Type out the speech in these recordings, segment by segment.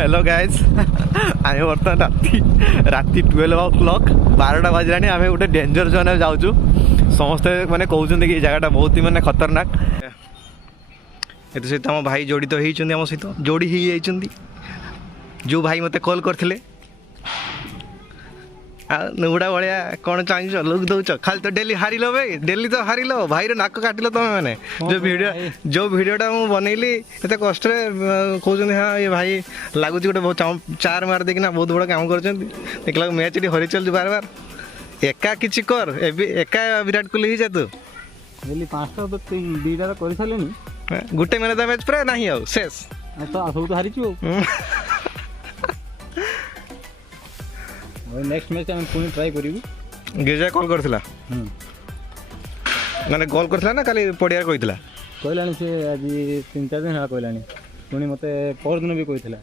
Hello guys आम बर्तमान राति 12 o'clock 12टा बाजिलानी आम गोटे डेंजर जोन जाऊँ समस्ते मैंने कहते कि जगह बहुत ही मैंने खतरनाक ये सहित आम भाई जड़ित होती आम सहित जोड़ी हो जो भाई मत कॉल करते नुगुड़ा भाया कौन चाहिए लुक दौच खाली तो डेली हारिल भाई डेली तो हारिल भाई नाक काटिल तुम मैंने जो भिडटा मुझे बनइली एत कष्ट कहते हाँ ये भाई लगुच गोटे चार मार देना बहुत बड़ा काम कर देखला मैच ये हरी चल बार बार एका किसी कर एका विराट कोहली ही जा तू डेली 5टा तो 2टा कर सारे गोटे मैन द मैच पूरा नहीं आउ शेष तो सब तो हारी नेक्स्ट मैच हम पुणी ट्राई करूँ गिरिजा कॉल करथिला माने कॉल करथिला ना खाली पड़िया कहितला कहलानी से आज 3-4 दिन है कहलानी पुणी मते पर दिन भी कहितला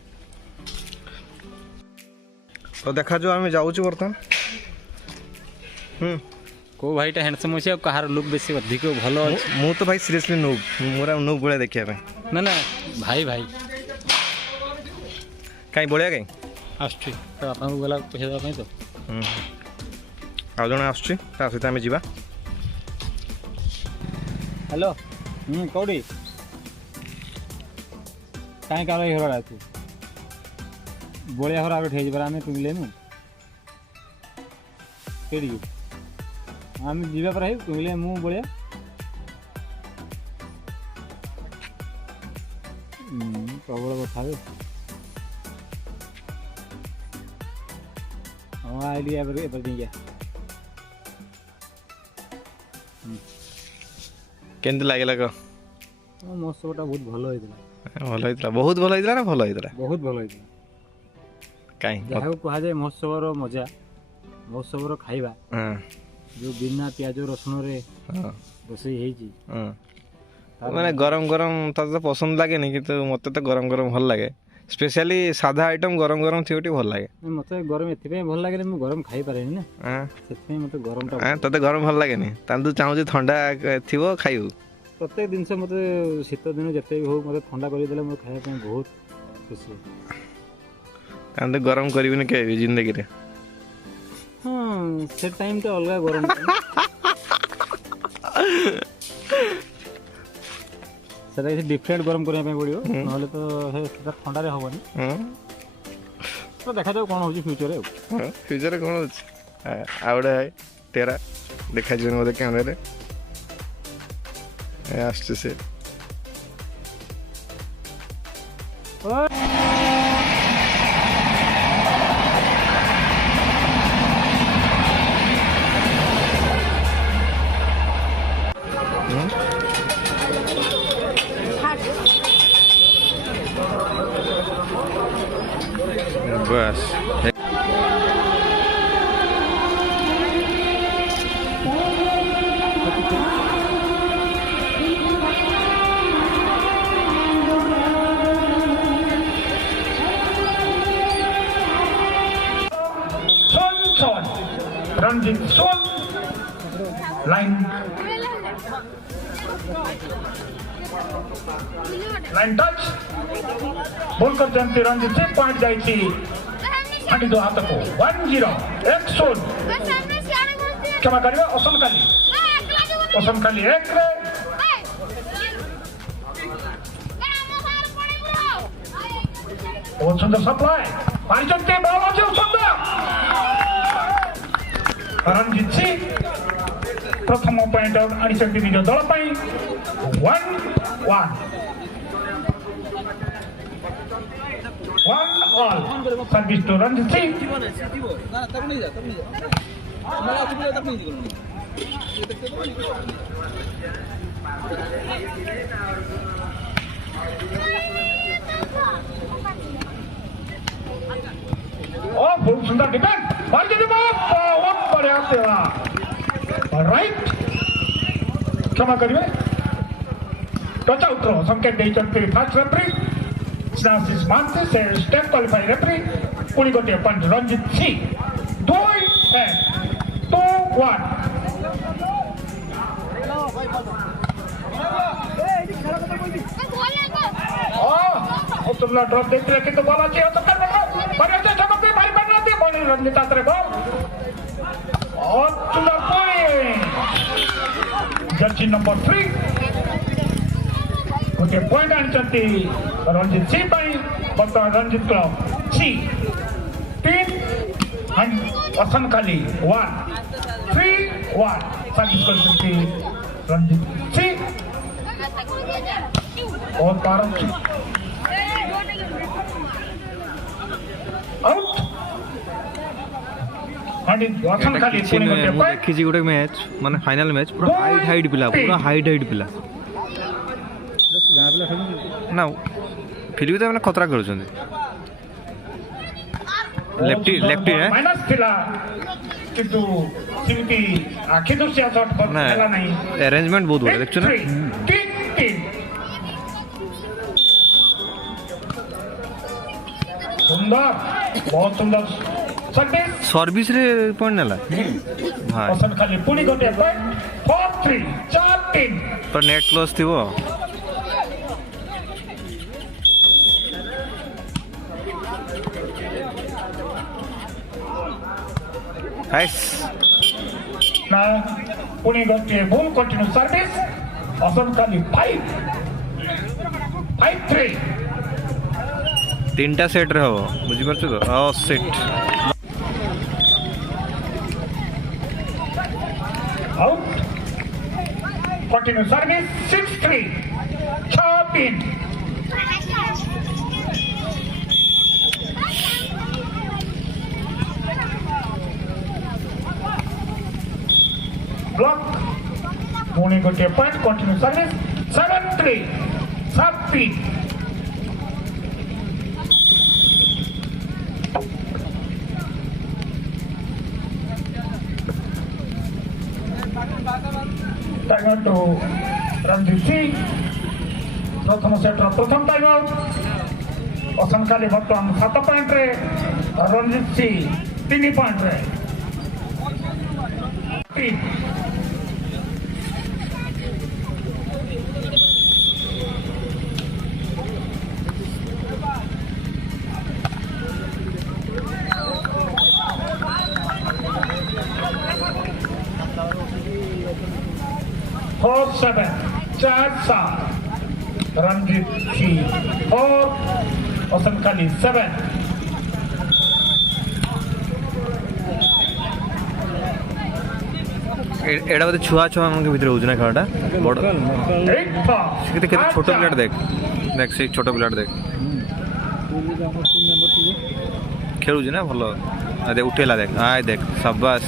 तो देखा जो आम जाऊँ बर्तमान को भाईटा हैंडसम अच्छे कहार लुक बेसी अधिक भल मु तो भाई सीरियसली नूब मोरा नूब भाया देखा ना ना भाई भाई कहीं बढ़िया कहीं आसुच्छी तो बापा को गला पैसा देवाई तो आउ जन आसुच्छी ता सहित आम जीवा हेलो कौड़ी कहीं का घर तू बड़िया घर आगे ठेज आम तुम लेनु केड़ी आम जीवा पर तुम मु बड़िया प्रबल कथा हाँ आइली केमती लगे कह महोत्सवटा बहुत भल होता भल होता बहुत भल होता ना भल होता बहुत भल होता कहीं जहाँ कह जाए महोत्सव मजा महोत्सव खाइबा जो बिना प्याज रसुण रे रोषई मैंने गरम गरम तो पसंद लगे नहीं कि मत तो गरम गरम भल लगे स्पेशली साधा आइटम गरम गरम थी भल लगे मत गरम ये भल लगे मुझे गरम खाई पारे ना से मत गरम ते गरम भल लगे तू चाहूँ ठंडा थी खाइबू प्रत्येक जिनस मत शीत दिन जिते भी हो मत ठंडा करदे मत खाया बहुत खुशी तो गरम करी के जिंदगी रे हाँ से टाइम तो अलग गरम सेटा किसी डिफरेंट गरम करने पड़ो ना तो ठंडा रे हेनी तो देखा जाओ कौन हो फ्यूचर फ्यूचर कौन हो आउटे है तेरा देखा बोधे कैमरे आस से बस रणजीत सोन लाइन टच बोल कर जानते रणजीत से पॉइंट जाइए हांडी दो हाथ को 1-0 एक सोन क्षमा करिए ओसन खाली एक रे बहुत सुंदर सप्लाई पानी चलते बॉल अच्छे सुंदर रणजीत सिंह प्रथम पॉइंट आउट आनी निज दल 1-1 सर्विस टू रणजीत सिंह बहुत सुंदर डिफेंस बहुत बढ़िया सेवा राइट क्षमा करिए टच आउट रो संकेत देते फास्ट रेफरी Francis Mante से स्टेप क्वालिफाई रेफरी पुणी गोटे पॉइंट रणजीत सिंह 2-1 Oh! उत्तरला ड्रॉप देते किंतु बॉलाची चक्कर बऱ्याचशा चमकते भारी पडणार बॉलिंग रणजित आत्रे बॉल उत्तरला पॉइंट जर्सी नंबर 3 गोटे पॉइंट आनिଛନ୍ତି रणजित सी ପାଇଁ ବର୍ତ୍ତମାନ रणजित क्लब सी 3 वसन खाली 1 3 1 सर्विस କରିଛନ୍ତି रणजित सी और पारम आउट हंडी वसन खाली पुणे गोटे पॉइंट देखिछि गोटे मैच माने फाइनल मैच पूरा हाइट पिला पूरा हाइट पिला ଗାଁ ପିଲା ଖେଳୁଛନ୍ତି ना फिर भी तो मैंने खतरा करूँ लेफ्टी है माइनस थिला किंतु सिमती आखि दुसिया शॉट पर ना खेला नहीं अरेंजमेंट बहुत बड़ा देखছো ना तीन सुंदर बहुत सुंदर सर्विस सर्विस रे पॉइंट नेला भाई वसन खाली पुणी गोटे पॉइंट 4-3 4-3 पर नेट क्लोज थिबो नाइस ना पुणे गोटे बॉल कंटिन्यू सर्विस वसन खाली 5-3 तीनटा सेट रे हो बुझी परछु तो set out continue service 6-3 6-3 block Pune गोटे point continue service 7-3 7-3 time out to Ranjeet Singh प्रथम सेटर प्रथम टाइम आउट वसन खाली बर्तमान 7 पॉइंट रे रणजीत सिंह 3 पॉइंट रे फोर 7 4-7 रणजीत सिंह 4 वसन खाली 7 एडा बोधे छुआ छुआ मन के भीतर होजना खेलटा बड़ एक था केते केते छोटो प्लेट देख देख से छोटो प्लेट देख खेलु ना भलो आ दे उठेला देख आय देख शाबाश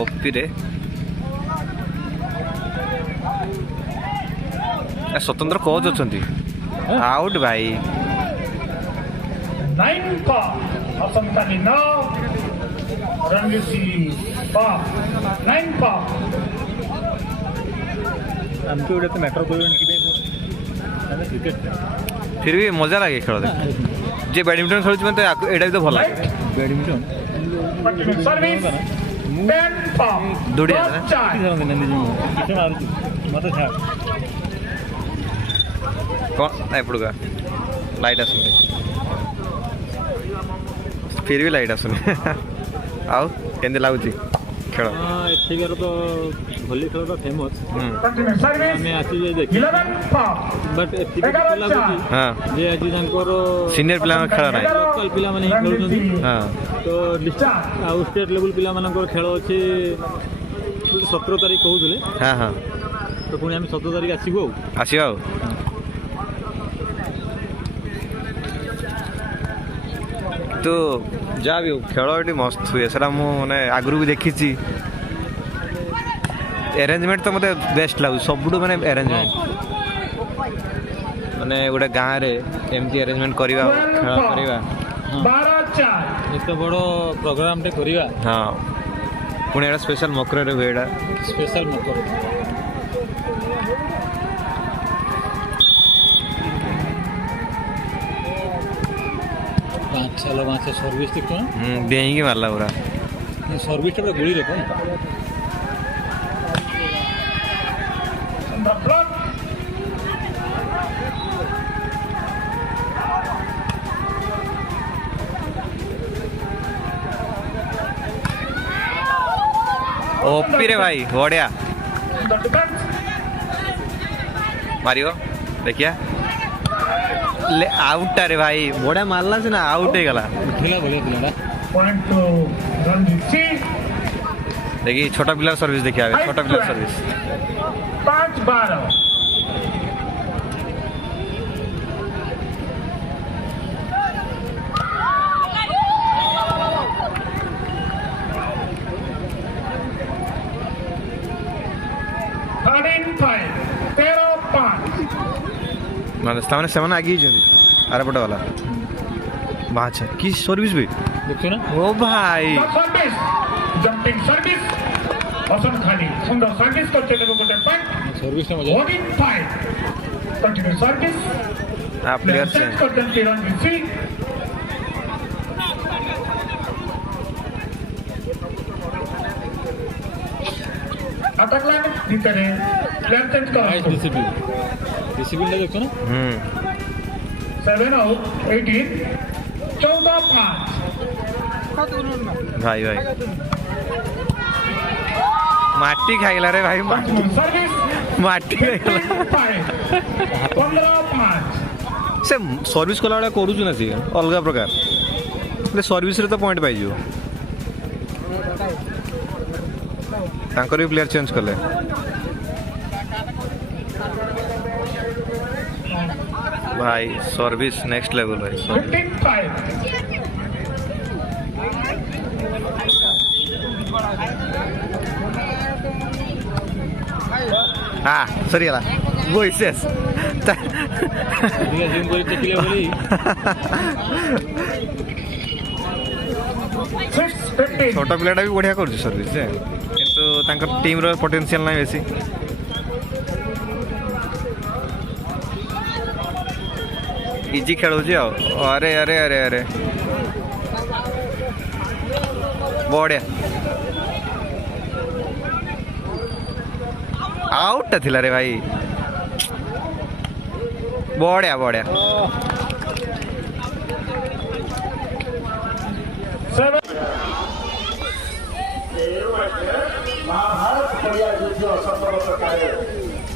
ओपी रे स्वतंत्र कोच अछंती आउट भाई 9 था वसन खाली 9 रणजीत सिंह 9 पा आमको गोटे तो मैटर कर क्रिकेट फिर भी मजा लगे खेल देख जे बैडमिंटन खेलुछ मते एडा भी तो भल लागे बैडमिंटन कंटिन्यू सर्विस 10 पा दौड़ी दस जाता है। चार किसे मारुछु मत छाड़ कौन एपड़गा लाइट आसुनी फिर भी लाइट आसुनी आउ केंदे लागुची खेल एଠିକାର ତ ଭଲି ଖେଳ ତ ଫେମସ୍ कंटिन्यू सर्विस ଆମେ ଆସି ଯାଇ ଦେଖି 11 पा ବଟ୍ ଏଥିରେ ଲାଗୁଛି हाँ ଯେ ଆଜି ତାଙ୍କର ସିନିୟର ପିଲାଙ୍କ ଖେଳ ନାହିଁ ଲୋକାଲ ପିଲାମାନେ ହିଁ ଖେଳୁଛନ୍ତି हाँ ତ ଆଉ ଷ୍ଟେଟ୍ ଲେବୁଲ୍ ପିଲାମାନଙ୍କର ଖେଳ ଅଛି 17 ତାରିଖ କହୁଥିଲେ हाँ हाँ ତ ପୁଣି ଆମେ 17 ତାରିଖ ଆସିବୁ ଆଉ ଆସିବା ଆଉ तो जहाँ भी हो खेल ये मस्त हुए सर मैंने आगु भी देखी अरेंजमेंट तो मत बेस्ट लगुच सब मैंने अरेंजमेंट माने गोटे गाँव में एमती अरेंजमेंट करवा खेल करवा 12-4 ଏତେ ବଡ଼ ପ୍ରୋଗ୍ରାମଟେ କରିବା हाँ पुणी एटा स्पेशल मकर हुए एटा ସ୍ପେଶାଲ ମକର ପାଞ୍ଚ ସର୍ଭିସ ଦେଖ डेंगी मारला पूरा ସର୍ଭିସଟା ପୁରା ଗୁଳିରେ କ'ଣ the block ओपी रे भाई बढिया The defense. मारियो देखिया ले आउट रे भाई बढिया मारला से ना आउट हे गला ଥିଲା ବଢ଼ିଆ ଥିଲା Point to Ranjit Singh. देखी छोटा पिलर सर्विस देखिए आगे छोटा पिलर सर्विस 5-12. ମାନେ ସେମାନେ ସେମାନେ ଆଗେଇ ଯାଇଛନ୍ତି ଆରପଟ ବାଲା ବାଛା କି ସର୍ଭିସ ବି ଦେଖୁଛୁ ନା ଓ ଭାଇ सर्विस जंपिंग सर्विस हसन खाली सुंदर सर्विस करते लोगों को पॉइंट ସର୍ଭିସଟା ମଜା 1-5 कंटिन्यू सर्विस आ प्लेयर सेट चेंज करते हैं रणजीत सिंह अटक लाइन भीतर है प्लेयर चेंज ନାଇସ୍ करो ଡିସିପ୍ଲିନ୍ ଡିସିପ୍ଲିନ୍ଟା ଦେଖୁଛୁ ନା 7 आउट 18 14-5 ଭାଇ ଭାଇ ମାଟି ଖାଇଲା ରେ ଭାଇ सर्विस ମାଟି ଖାଇଲା 15-5 ସେ ସର୍ଭିସ କଲା ବେଳେ କରୁଛୁ ନା ସିଏ ଅଲଗା ପ୍ରକାର ହେଲେ ସର୍ଭିସରେ ତ ପଏଣ୍ଟ ପାଇଯିବ ତାଙ୍କର ବି ପ୍ଲେୟାର ଚେଞ୍ଜ କଲେ ଭାଇ ସର୍ଭିସ ନେକ୍ସଟ ଲେଭେଲ ଭାଇ 15-5 ହଁ ସରିଗଲା ବଇସେସ୍ ଅଧିକା ଜିମ୍ କରି ଦେଖିଲେ ବୋଲି 6-15 ଛୋଟ ପିଲାଟା ବି ବଢ଼ିଆ କରୁଛି ସର୍ଭିସ ଯେ କିନ୍ତୁ ତାଙ୍କର ଟିମ୍ର ପୋଟେନ୍ସିଆଲ ନାହିଁ ବେଶୀ ଇଜି ଖେଳୁଛି ଆଉ ଆରେ ଆରେ ଆରେ ଆରେ ବଢ଼ିଆ ଆଉଟଟା ଥିଲା ରେ ଭାଇ ବଢ଼ିଆ ବଢ଼ିଆ 7 ମହାଭାରତ ପଡ଼ିଆ ଯୁଦ୍ଧ ସଫଳ ପ୍ରକାରେ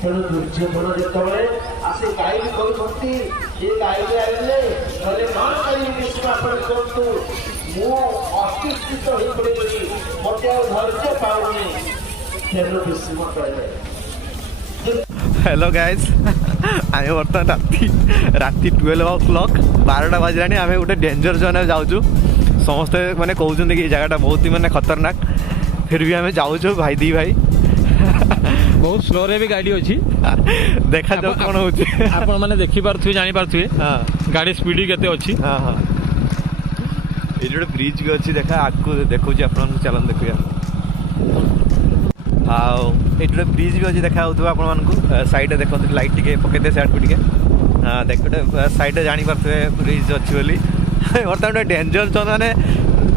ତେଣୁ ଦୁର୍ଯ୍ୟୋଧନ ଯେତେବେଳେ ଆସି ଗାଇଡ୍ କରୁଛନ୍ତି ଏ ଗାଇଡ୍ ଆଣିଲେ ନହେଲେ କ'ଣ କରିବି ବିଷ୍ଣୁ ଆପଣ କୁହନ୍ତୁ ମୁଁ ଅସ୍ତିତ୍ୱ ହୋଇପଡ଼ିବି ମୋତେ ଆଉ ଧୈର୍ଯ୍ୟ ପାଉନି ତେଣୁ ବିଷ୍ଣୁ କହିଲେ ହ୍ୟାଲୋ ଗାଇଜ୍ ଆମେ ବର୍ତ୍ତମାନ ରାତି 12 o'clock 12ଟା ବାଜିଲାଣି ଆମେ ଗୋଟେ ଡେଞ୍ଜର ଜୋନ୍ ଯାଉଛୁ ସମସ୍ତେ ମାନେ କହୁଛନ୍ତି କି ଏ ଜାଗାଟା ବହୁତ ହି ମାନେ ଖତରନାକ ଫିର୍ ବି ଆମେ ଯାଉଛୁ ଭାଇ ଦି ଭାଇ ବହୁତ ସ୍ଲୋରେ ବି ଗାଡ଼ି ଅଛି ଦେଖାଯାଉ କ'ଣ ହେଉଛି ଆପଣମାନେ ଦେଖିପାରୁଥିବେ ଜାଣିପାରୁଥିବେ ହଁ ଗାଡ଼ି ସ୍ପିଡ୍ କେତେ ଅଛି ହଁ ହଁ ଏଇଠି ଗୋଟେ ବ୍ରିଜ୍ ବି ଅଛି ଦେଖା ଆଗକୁ ଦେଖାଉଛି ଆପଣଙ୍କୁ ଚାଲନ୍ତୁ ଦେଖିବା ଆଉ ଏଇଠି ଗୋଟେ ବ୍ରିଜ୍ ବି ଅଛି ଦେଖା ହେଉଥିବ ଆପଣମାନଙ୍କୁ ସାଇଡ଼୍ରେ ଦେଖନ୍ତୁ ଲାଇଟ୍ ଟିକେ ପକେଇଦିଏ ସାଇଡ଼୍କୁ ଟିକେ ହଁ ଦେଖ ଗୋଟେ ସାଇଡ଼୍ରେ ଜାଣିପାରୁଥିବେ ବ୍ରିଜ୍ ଅଛି ବୋଲି ବର୍ତ୍ତମାନ ଗୋଟେ ଡେଞ୍ଜର ଜୋନ୍ ମାନେ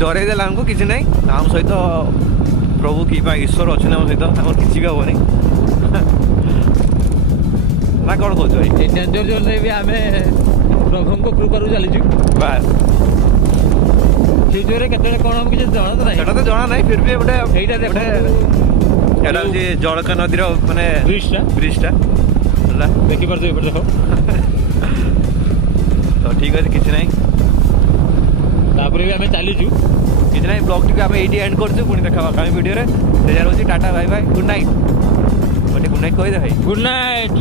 ଡରେଇ ଦେଲା ଆମକୁ କିଛି ନାହିଁ ଆମ ସହିତ ପ୍ରଭୁ କିମ୍ବା ଈଶ୍ୱର ଅଛନ୍ତି ଆମ ସହିତ ଆମର କିଛି ବି ହେବନି ନା କ'ଣ କହୁଛୁ ଭାଇ ଏ ଡେଞ୍ଜର ଜୋନ୍ରେ ବି ଆମେ ପ୍ରଭୁଙ୍କ କୃପାରୁ ଚାଲିଛୁ ବାସ୍ ସେଇ ଜୋରେ କେତେବେଳେ କ'ଣ ହବ କିଛି ଜଣା ତ ନାହିଁ ସେଟା ତ ଜଣା ନାହିଁ ଫିର୍ ବି ଗୋଟେ ସେଇଟା ଦେଖ ଏଇଟା ହେଉଛି ଜଳକା ନଦୀର ମାନେ ବ୍ରିଜ୍ଟା ହେଲା ଦେଖିପାରୁଥିବେ ଏପଟେ ଦେଖ ତ ଠିକ୍ ଅଛି କିଛି ନାହିଁ ତାପରେ ବି ଆମେ ଚାଲିଛୁ କିଛି ନାହିଁ ବ୍ଲଗ୍ଟିକୁ ଆମେ ଏଇଠି ଏଣ୍ଡ କରୁଛୁ ପୁଣି ଦେଖା ଆଗାମୀ ଭିଡ଼ିଓରେ ସେ ରହୁଛି ଟାଟା ବାଇ ବାଇ ଗୁଡ୍ ନାଇଟ୍ ଗୋଟେ ଗୁଡ୍ ନାଇଟ୍ କହିଦେ ଭାଇ ଗୁଡ୍ ନାଇଟ୍